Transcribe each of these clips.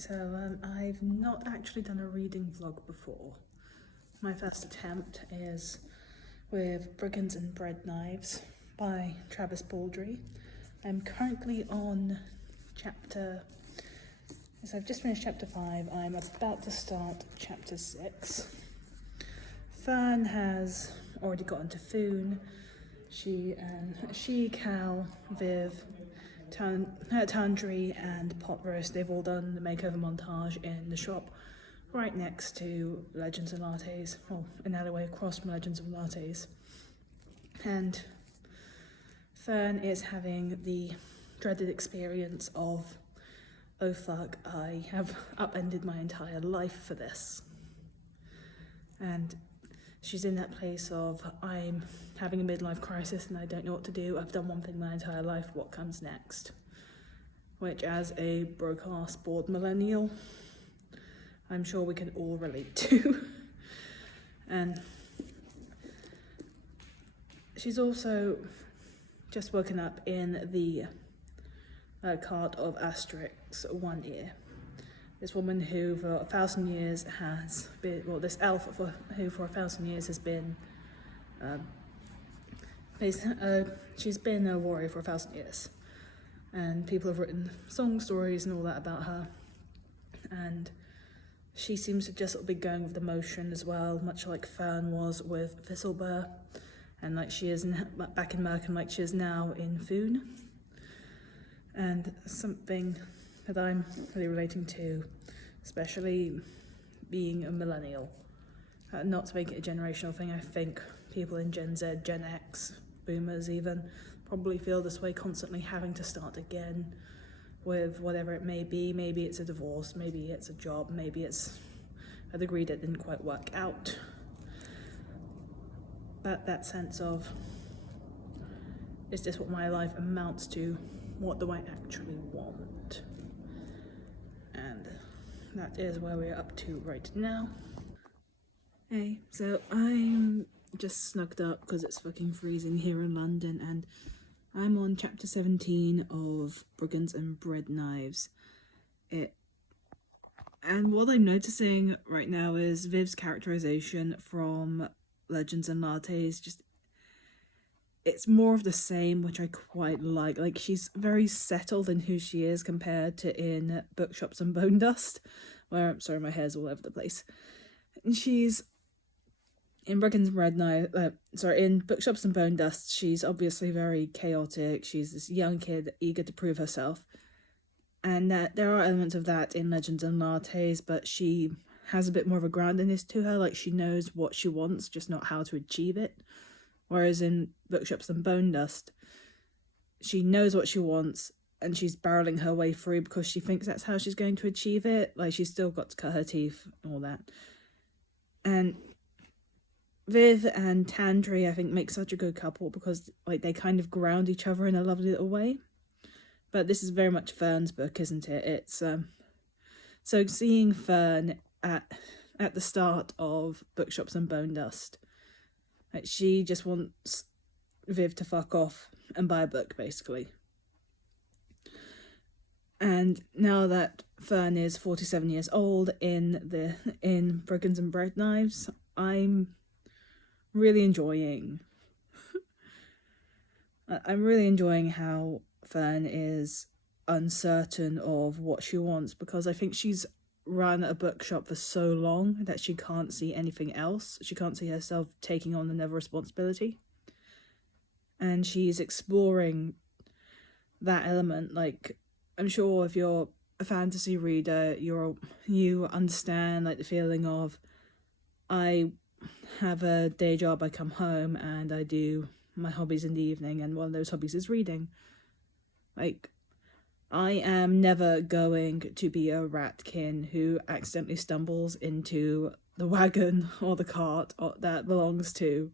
So I've not actually done a reading vlog before. My first attempt is with Brigands and Breadknives by Baldree. I'm currently on chapter, so I've just finished chapter 5, I'm about to start chapter 6. Fern has already gotten to Foon. She, Cal, Viv, Tandri and Pot Roast, they've all done the makeover montage in the shop right next to Legends and Lattes, or an alleyway across from Legends and Lattes. And Fern is having the dreaded experience of, oh fuck, I have upended my entire life for this. And she's in that place of, I'm having a midlife crisis and I don't know what to do. I've done one thing my entire life, what comes next? Which, as a broke-ass bored millennial, I'm sure we can all relate to. And she's also just woken up in the cart of Asterix 1 Ear. This woman who for 1,000 years has been, well, this elf who for 1,000 years has been, she's been a warrior for 1,000 years. And people have written song stories and all that about her. And she seems to just be going with the motion as well, much like Fern was with Thistlebear, and like she is back in Merkin, like she is now in Foon. And something that I'm really relating to, especially being a millennial. Not to make it a generational thing, I think people in Gen Z, Gen X, boomers even, probably feel this way, constantly having to start again with whatever it may be. Maybe it's a divorce, maybe it's a job, maybe it's a degree that didn't quite work out. But that sense of, is this what my life amounts to? What do I actually want? And that is where we're up to right now. Hey, so I'm just snugged up because it's fucking freezing here in London, and I'm on chapter 17 of Brigands and Breadknives. And what I'm noticing right now is Viv's characterization from Legends and Lattes. Just, it's more of the same, which I quite like. Like, she's very settled in who she is compared to in Bookshops and Bone Dust, where, sorry, my hair's all over the place. And she's in Brigands and Breadknives, in Bookshops and Bone Dust, she's obviously very chaotic. She's this young kid eager to prove herself. And that there are elements of that in Legends and Lattes, but she has a bit more of a groundedness to her. Like, she knows what she wants, just not how to achieve it. Whereas in Bookshops and Bone Dust, she knows what she wants and she's barreling her way through because she thinks that's how she's going to achieve it. Like, she's still got to cut her teeth and all that. And Viv and Tandri, I think, make such a good couple because, like, they kind of ground each other in a lovely little way. But this is very much Fern's book, isn't it? It's so seeing Fern at the start of Bookshops and Bone Dust, like, she just wants Viv to fuck off and buy a book, basically. And now that Fern is 47 years old in Brigands and Breadknives, I'm really enjoying how Fern is uncertain of what she wants, because I think she's run a bookshop for so long that she can't see anything else. She can't see herself taking on another responsibility. And she's exploring that element. Like, I'm sure if you're a fantasy reader, you understand, like, the feeling of, I have a day job, I come home and I do my hobbies in the evening, and one of those hobbies is reading. Like, I am never going to be a ratkin who accidentally stumbles into the wagon or the cart that belongs to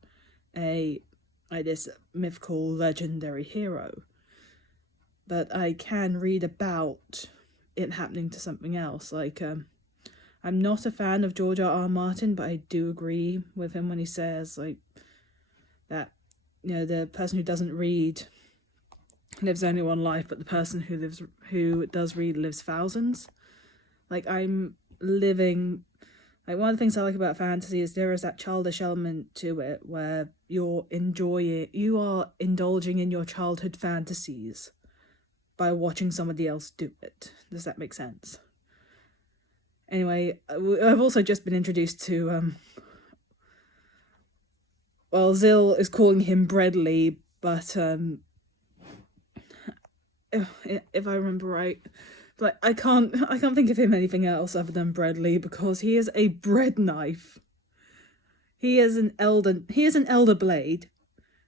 this mythical legendary hero. But I can read about it happening to something else. Like, I'm not a fan of George R.R. Martin, but I do agree with him when he says, like, that, you know, the person who doesn't read lives only one life, but the person who does read lives thousands. Like, I'm living... Like, one of the things I like about fantasy is there is that childish element to it where you are indulging in your childhood fantasies by watching somebody else do it. Does that make sense? Anyway, I've also just been introduced to, well, Zill is calling him Breadley, but, if I remember right, but I can't think of him anything else other than Breadley, because he is a bread knife. He is an elder blade,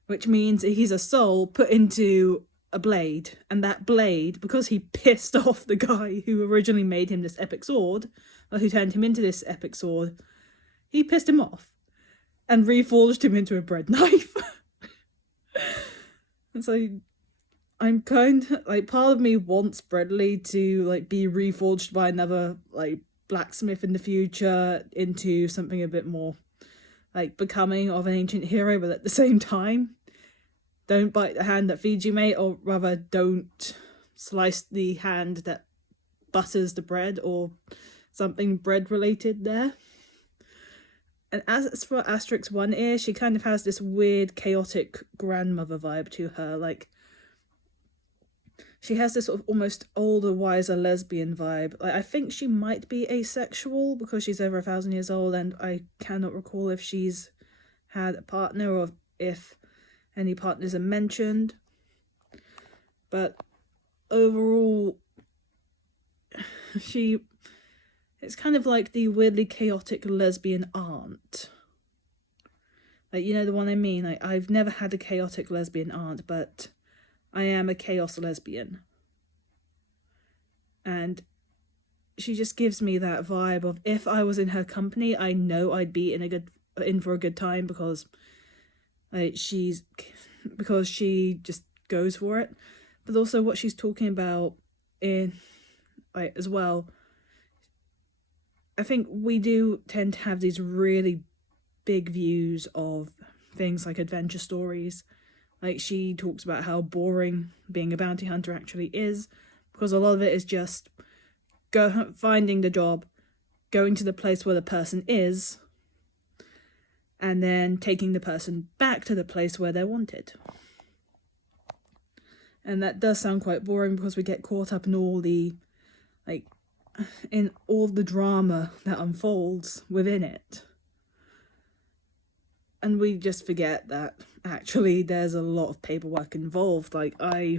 which means he's a soul put into a blade, and that blade, because he pissed off the guy who originally made him this epic sword, or who turned him into this epic sword, he pissed him off and reforged him into a bread knife. And so I'm kind of, like, part of me wants Breadley to, like, be reforged by another, like, blacksmith in the future into something a bit more, like, becoming of an ancient hero, but at the same time, don't bite the hand that feeds you, mate, or rather, don't slice the hand that butters the bread, or something bread-related there. And as for Asterix One Ear, she kind of has this weird, chaotic grandmother vibe to her, like, she has this sort of almost older, wiser lesbian vibe. Like, I think she might be asexual because she's over 1,000 years old, and I cannot recall if she's had a partner or if any partners are mentioned. But overall, it's kind of like the weirdly chaotic lesbian aunt. Like, you know the one I mean? Like, I've never had a chaotic lesbian aunt, but I am a chaos lesbian. And she just gives me that vibe of, if I was in her company, I know I'd be in for a good time, because like she just goes for it. But also what she's talking about in, like, as well, I think we do tend to have these really big views of things like adventure stories. Like, she talks about how boring being a bounty hunter actually is, because a lot of it is just finding the job, going to the place where the person is, and then taking the person back to the place where they're wanted. And that does sound quite boring, because we get caught up in all the drama that unfolds within it. And we just forget that actually there's a lot of paperwork involved. Like, I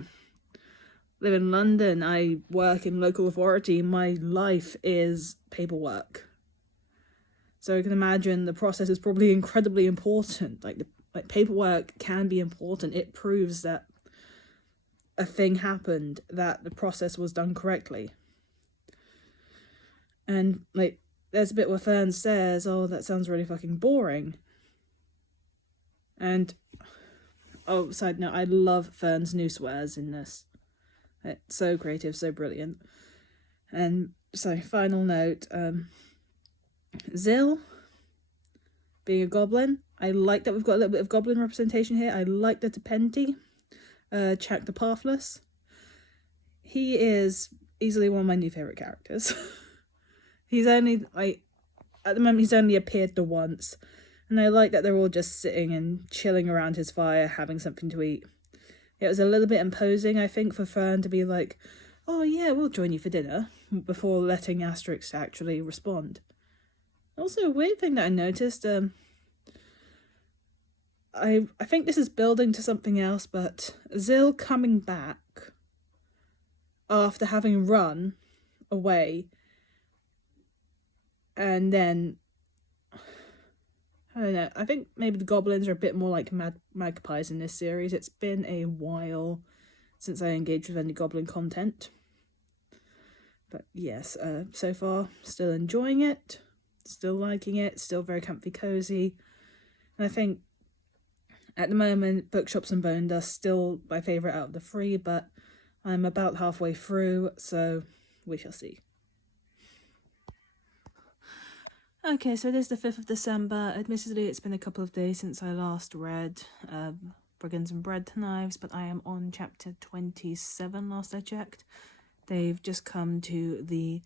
live in London, I work in local authority, my life is paperwork. So you can imagine the process is probably incredibly important. Like, paperwork can be important. It proves that a thing happened, that the process was done correctly. And, like, there's a bit where Fern says, oh, that sounds really fucking boring. And, oh, side note, I love Fern's new swears in this. It's so creative, so brilliant. And so, final note, Zill being a goblin. I like that we've got a little bit of goblin representation here. I like the Tepenti, Chak the Pathless. He is easily one of my new favourite characters. He's only, at the moment, he's only appeared the once. And I like that they're all just sitting and chilling around his fire, having something to eat. It was a little bit imposing, I think, for Fern to be like, oh yeah, we'll join you for dinner, before letting Asterix actually respond. Also, a weird thing that I noticed, I think this is building to something else, but Zill coming back after having run away, and then, I don't know, I think maybe the goblins are a bit more like magpies in this series. It's been a while since I engaged with any goblin content. But yes, so far, still enjoying it, still liking it, still very comfy, cozy. And I think, at the moment, Bookshops and Bone Dust still my favourite out of the three, but I'm about halfway through, so we shall see. Okay, so it is the 5th of December. Admittedly, it's been a couple of days since I last read Brigands and Breadknives, but I am on chapter 27 last I checked. They've just come to the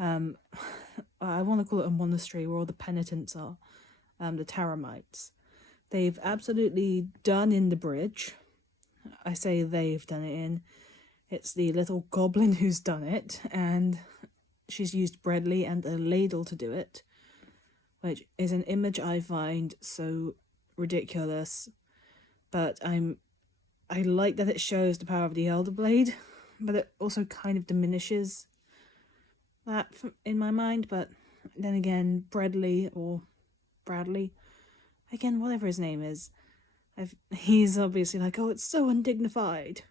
I want to call it a monastery where all the penitents are, the Taramites. They've absolutely done in the bridge. I say they've done it in. It's the little goblin who's done it, and she's used Breadley and a ladle to do it, which is an image I find so ridiculous. But I like that it shows the power of the Elder Blade, but it also kind of diminishes that in my mind. But then again, Breadley or Bradley, again, whatever his name is, he's obviously like, oh, it's so undignified.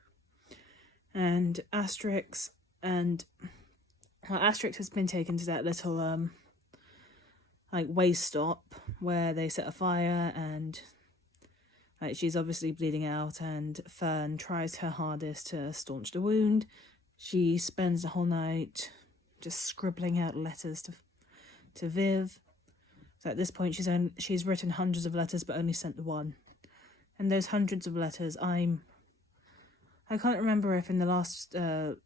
And Asterix has been taken to that little like waste stop where they set a fire, and like she's obviously bleeding out, and Fern tries her hardest to staunch the wound. She spends the whole night just scribbling out letters to Viv. So at this point she's written hundreds of letters but only sent the one. And those hundreds of letters, I can't remember if in the last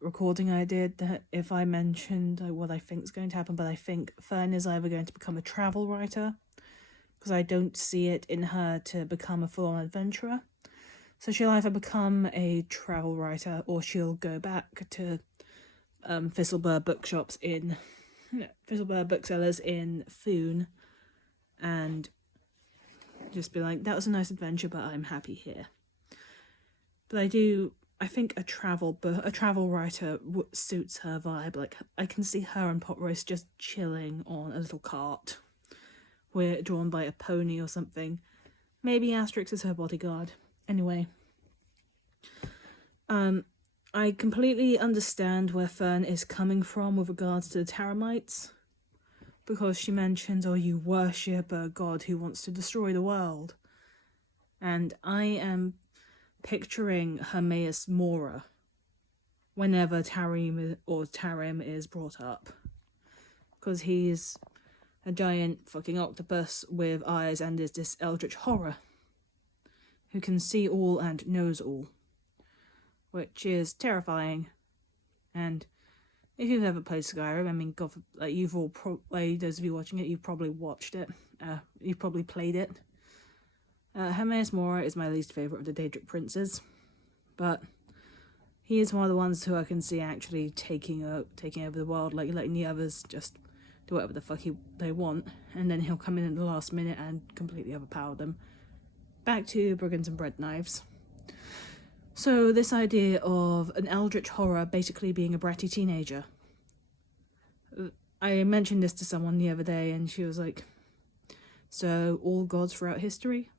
recording I did that if I mentioned what I think is going to happen, but I think Fern is either going to become a travel writer, because I don't see it in her to become a full-on adventurer. So she'll either become a travel writer or she'll go back to Fizzlebird booksellers in Foon and just be like, that was a nice adventure, but I'm happy here. But I think a travel writer suits her vibe. Like, I can see her and Pot Roast just chilling on a little cart. We're drawn by a pony or something. Maybe Asterix is her bodyguard. Anyway. I completely understand where Fern is coming from with regards to the Taramites. Because she mentions, oh, you worship a god who wants to destroy the world. And I am picturing Hermaeus Mora whenever Tarim is brought up, because he's a giant fucking octopus with eyes and is this eldritch horror who can see all and knows all, which is terrifying. And if you've ever played Skyrim, I mean, God, like, you've all those of you watching it, you've probably watched it, you've probably played it. Hermaeus Mora is my least favourite of the Daedric princes, but he is one of the ones who I can see actually taking over the world, like letting the others just do whatever the fuck they want, and then he'll come in at the last minute and completely overpower them. Back to Brigands and Breadknives. So this idea of an eldritch horror basically being a bratty teenager. I mentioned this to someone the other day and she was like, so all gods throughout history?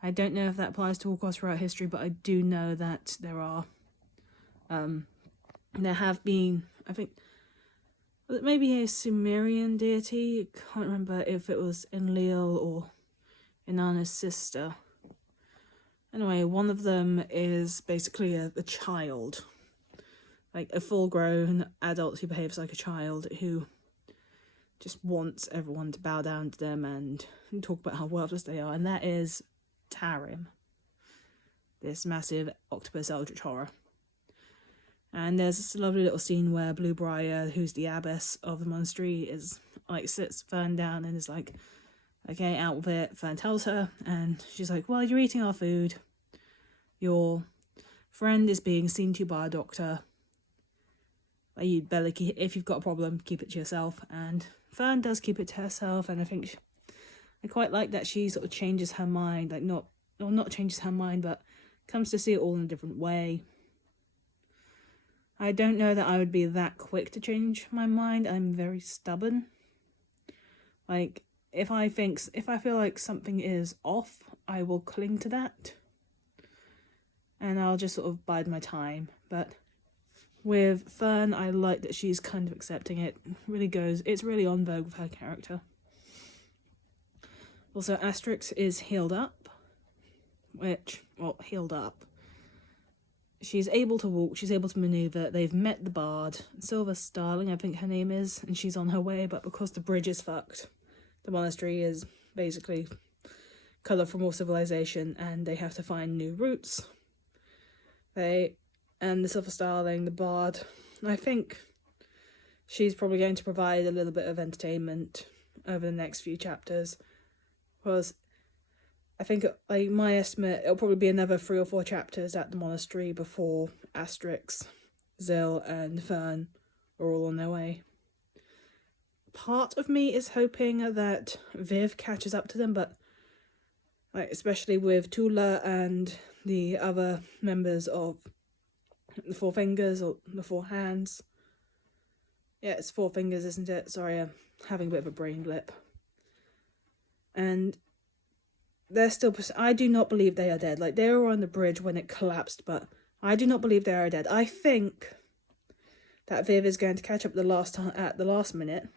I don't know if that applies to all gods throughout history, but I do know that there have been, I think, maybe a Sumerian deity. I can't remember if it was Enlil or Inanna's sister. Anyway, one of them is basically a child, like a full-grown adult who behaves like a child, who just wants everyone to bow down to them and talk about how worthless they are, and that is Tarim, this massive octopus eldritch horror. And there's this lovely little scene where Bluebriar, who's the abbess of the monastery, is like sits Fern down and is like, okay, out with it. Fern tells her, and she's like, well, you're eating our food. Your friend is being seen to by a doctor. You'd better, if you've got a problem, keep it to yourself. And Fern does keep it to herself, and I think I quite like that she sort of changes her mind, like not changes her mind, but comes to see it all in a different way. I don't know that I would be that quick to change my mind. I'm very stubborn. Like, if I feel like something is off, I will cling to that. And I'll just sort of bide my time. But with Fern, I like that she's kind of accepting it. It's really on vogue with her character. Also, Asterix is healed up. Healed up. She's able to walk, she's able to manoeuvre. They've met the bard, Silver Starling, I think her name is, and she's on her way, but because the bridge is fucked, the monastery is basically cut off from all civilization, and they have to find new routes. And the Silver Starling, the bard, I think she's probably going to provide a little bit of entertainment over the next few chapters. Because I think, like, my estimate, it'll probably be another 3 or 4 chapters at the monastery before Asterix, Zil, and Fern are all on their way. Part of me is hoping that Viv catches up to them, but like, especially with Tula and the other members of the Four Fingers or the Four Hands. Yeah, it's Four Fingers, isn't it? Sorry, I'm having a bit of a brain blip. And they're still... I do not believe they are dead. Like, they were on the bridge when it collapsed, but I do not believe they are dead. I think that Viv is going to catch up at the last minute.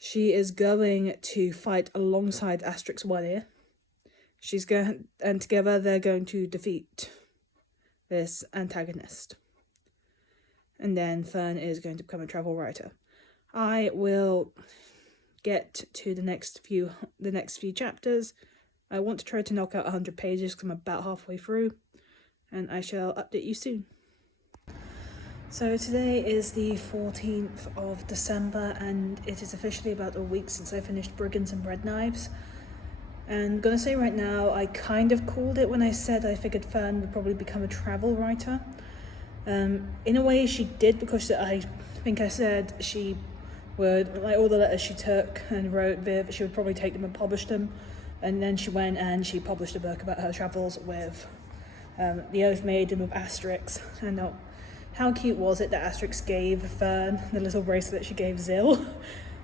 She is going to fight alongside Asterix One Ear. And together they're going to defeat this antagonist. And then Fern is going to become a travel writer. I will get to the next few chapters. I want to try to knock out 100 pages because I'm about halfway through, and I shall update you soon. So today is the 14th of December, and it is officially about a week since I finished Brigands and Breadknives. And I'm gonna say right now, I kind of called it when I said I figured Fern would probably become a travel writer. In a way she did, because I think I said she would, like, all the letters she took and wrote Viv, she would probably take them and publish them. And then she went and she published a book about her travels with the Oath Maiden, with Asterix. And how cute was it that Asterix gave Fern the little bracelet she gave Zil,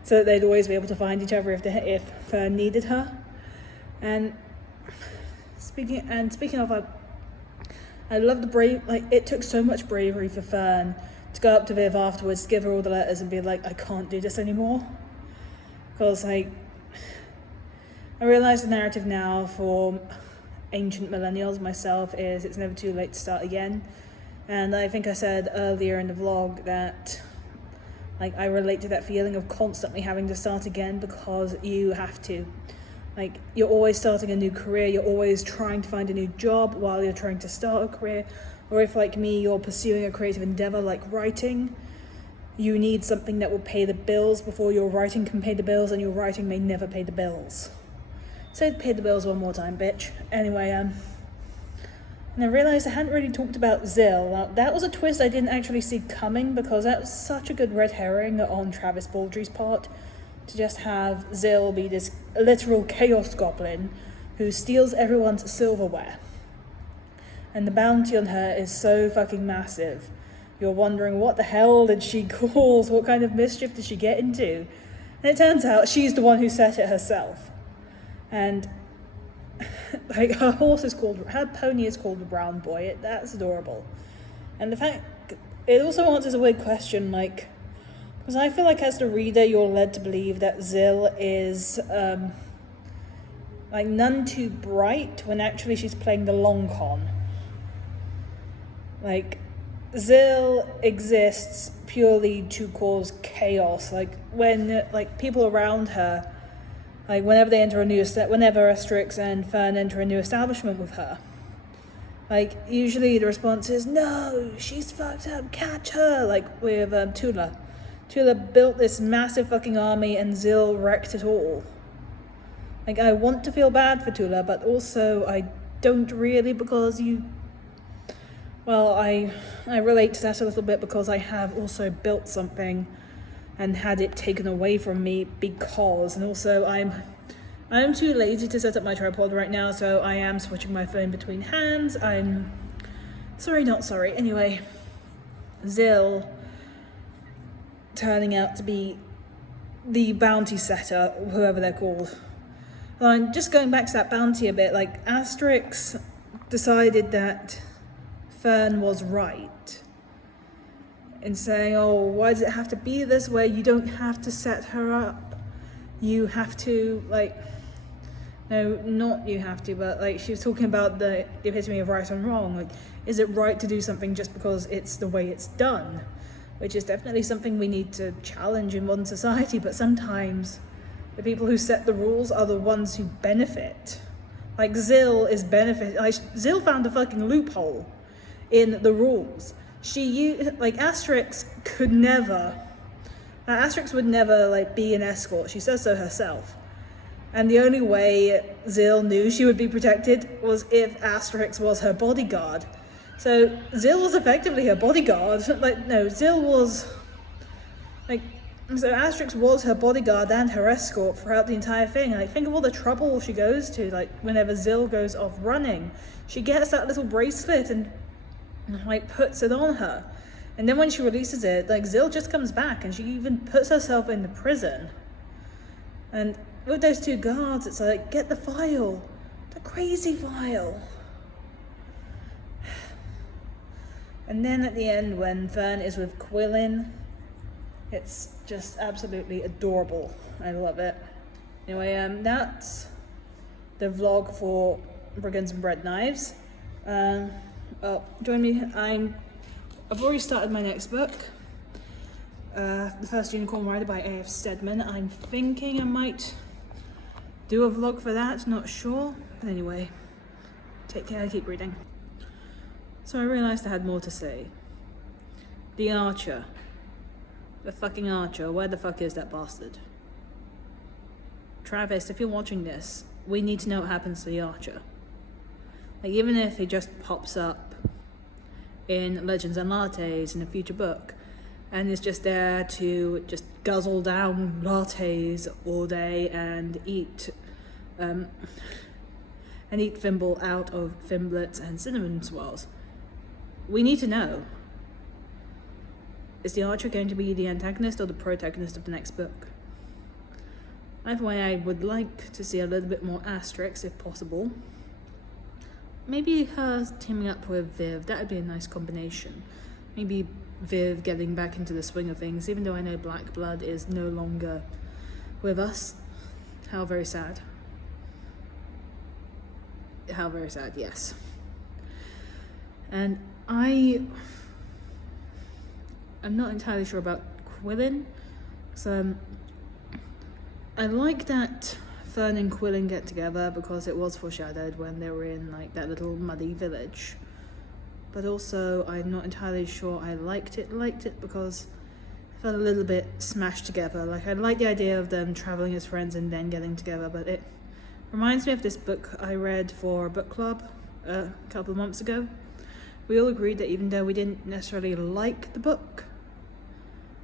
so that they'd always be able to find each other if Fern needed her. And speaking of, I love the brave. Like, it took so much bravery for Fern to go up to Viv afterwards, to give her all the letters, and be like, "I can't do this anymore." Because, like, I realise the narrative now for ancient millennials myself is it's never too late to start again. And I think I said earlier in the vlog that, like, I relate to that feeling of constantly having to start again, because you have to. Like, you're always starting a new career, you're always trying to find a new job while you're trying to start a career. Or if, like me, you're pursuing a creative endeavour like writing, you need something that will pay the bills before your writing can pay the bills, and your writing may never pay the bills. Say pay the bills one more time, bitch. Anyway, and I realised I hadn't really talked about Zil. Now, that was a twist I didn't actually see coming, because that was such a good red herring on Travis Baldree's part, to just have Zil be this literal chaos goblin who steals everyone's silverware. And the bounty on her is so fucking massive. You're wondering, what the hell did she cause? What kind of mischief did she get into? And it turns out she's the one who set it herself. And like, her pony is called the Brown Boy. That's adorable. And the fact, it also answers a weird question, like, because I feel like as the reader you're led to believe that Zil is like none too bright, when actually she's playing the long con. Like, Zil exists purely to cause chaos. Like, when, like, people around her, like, whenever Asterix and Fern enter a new establishment with her, like, usually the response is, "No, she's fucked up, catch her!" Like, with Tula. Tula built this massive fucking army and Zil wrecked it all. Like, I want to feel bad for Tula, but also I don't really, because I relate to that a little bit, because I have also built something and had it taken away from me and also I'm too lazy to set up my tripod right now, so I am switching my phone between hands. I'm sorry, not sorry. Anyway, Zil turning out to be the bounty setter, whoever they're called. And just going back to that bounty a bit, like, Asterix decided that Fern was right in saying, "Oh, why does it have to be this way? You don't have to set her up. You have to, like," no, not you have to, but, like, she was talking about the epitome of right and wrong. Like, is it right to do something just because it's the way it's done? Which is definitely something we need to challenge in modern society, but sometimes the people who set the rules are the ones who benefit. Like, Zil Zil found a fucking loophole in the rules. Asterix could never Asterix would never like be an escort. She says so herself. And the only way Zil knew she would be protected was if Asterix was her bodyguard. So Zil was effectively her bodyguard. Like, no, Zil was like, so Asterix was her bodyguard and her escort throughout the entire thing. Like, think of all the trouble she goes to. Like, whenever Zil goes off running, she gets that little bracelet and like puts it on her. And then when she releases it, like, Zil just comes back and she even puts herself in the prison. And with those two guards, it's like, get the file, the crazy file. And then at the end, when Fern is with Quillin, it's just absolutely adorable. I love it. Anyway, that's the vlog for Brigands and Breadknives. Join me. I've already started my next book, The First Unicorn Rider by A.F. Stedman. I'm thinking I might do a vlog for that, not sure. But anyway, take care, keep reading. So I realised I had more to say. The Archer. The fucking Archer. Where the fuck is that bastard? Travis, if you're watching this, we need to know what happens to the Archer. Like, even if he just pops up in Legends and Lattes in a future book and is just there to just guzzle down lattes all day and eat Thimble out of Thimblets and cinnamon swirls. We need to know. Is the Archer going to be the antagonist or the protagonist of the next book? Either way, I would like to see a little bit more Asterix if possible. Maybe her teaming up with Viv, that would be a nice combination. Maybe Viv getting back into the swing of things, even though I know Black Blood is no longer with us. How very sad. How very sad, yes. And I'm not entirely sure about Quillin. So I like that Fern and Quillin get together because it was foreshadowed when they were in like that little muddy village. But also I'm not entirely sure I liked it because I felt a little bit smashed together. Like, I like the idea of them traveling as friends and then getting together, but it reminds me of this book I read for a book club a couple of months ago. We all agreed that even though we didn't necessarily like the book,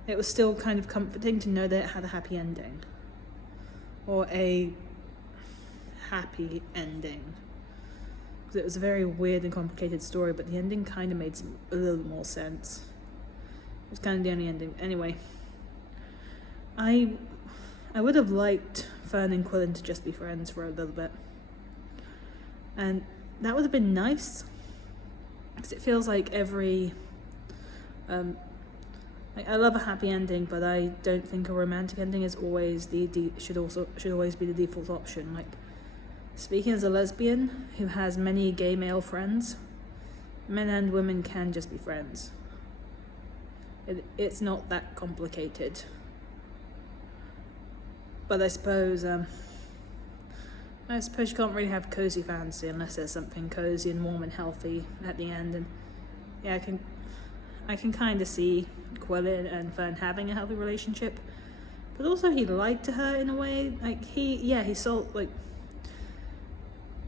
it was still kind of comforting to know that it had a happy ending. Or a happy ending. Because it was a very weird and complicated story, but the ending kind of made a little more sense. It was kind of the only ending. Anyway, I would have liked Fern and Quillin to just be friends for a little bit. And that would have been nice. Because it feels like every... I love a happy ending, but I don't think a romantic ending is always should always be the default option. Like, speaking as a lesbian who has many gay male friends, men and women can just be friends. It's not that complicated. But I suppose you can't really have cozy fantasy unless there's something cozy and warm and healthy at the end. And yeah, I can kind of see Quillin and Fern having a healthy relationship, but also he lied to her in a way. Like, he sold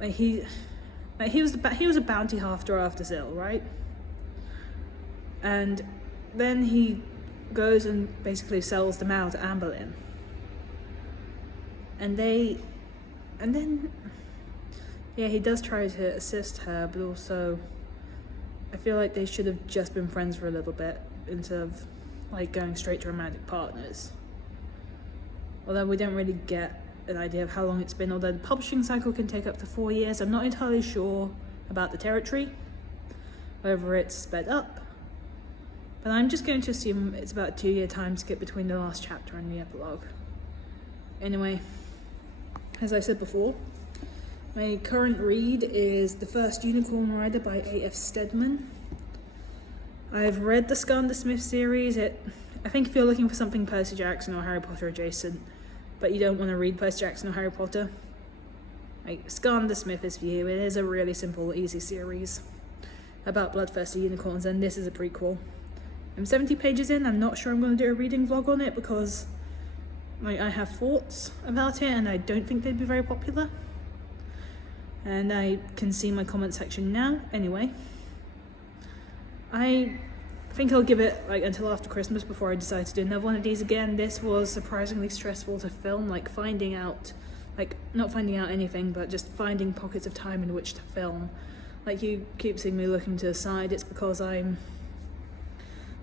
he was a bounty hunter after Zil, right? And then he goes and basically sells them out to Amberlynn, and then he does try to assist her, but also I feel like they should have just been friends for a little bit instead of like going straight to romantic partners. Although we don't really get an idea of how long it's been, although the publishing cycle can take up to 4 years. I'm not entirely sure about the territory, whether it's sped up, but I'm just going to assume it's about a 2-year time skip between the last chapter and the epilogue. Anyway, as I said before, my current read is The First Unicorn Rider by A.F. Stedman. I've read the Skander Smith series. I think if you're looking for something Percy Jackson or Harry Potter adjacent, but you don't want to read Percy Jackson or Harry Potter, like, Skander Smith is for you. It is a really simple, easy series about bloodthirsty unicorns, and this is a prequel. I'm 70 pages in. I'm not sure I'm going to do a reading vlog on it because like I have thoughts about it and I don't think they'd be very popular. And I can see my comment section now. Anyway, I think I'll give it like until after Christmas before I decide to do another one of these again. This was surprisingly stressful to film, like finding out, like not finding out anything, but just finding pockets of time in which to film. Like you keep seeing me looking to the side, it's because I'm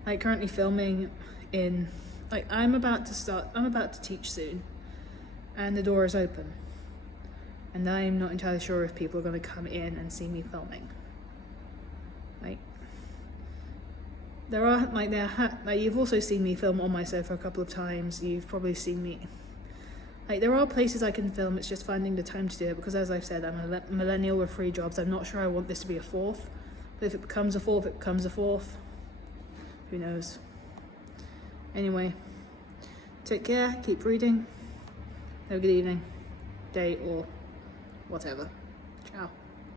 like currently filming in, like I'm about to teach soon and the door is open. And I'm not entirely sure if people are going to come in and see me filming. Like, you've also seen me film on my sofa a couple of times. You've probably seen me. Like, there are places I can film. It's just finding the time to do it because, as I've said, I'm a millennial with 3 jobs. I'm not sure I want this to be a 4th. But if it becomes a 4th, it becomes a 4th. Who knows? Anyway, take care. Keep reading. Have a good evening, day, or whatever. Ciao.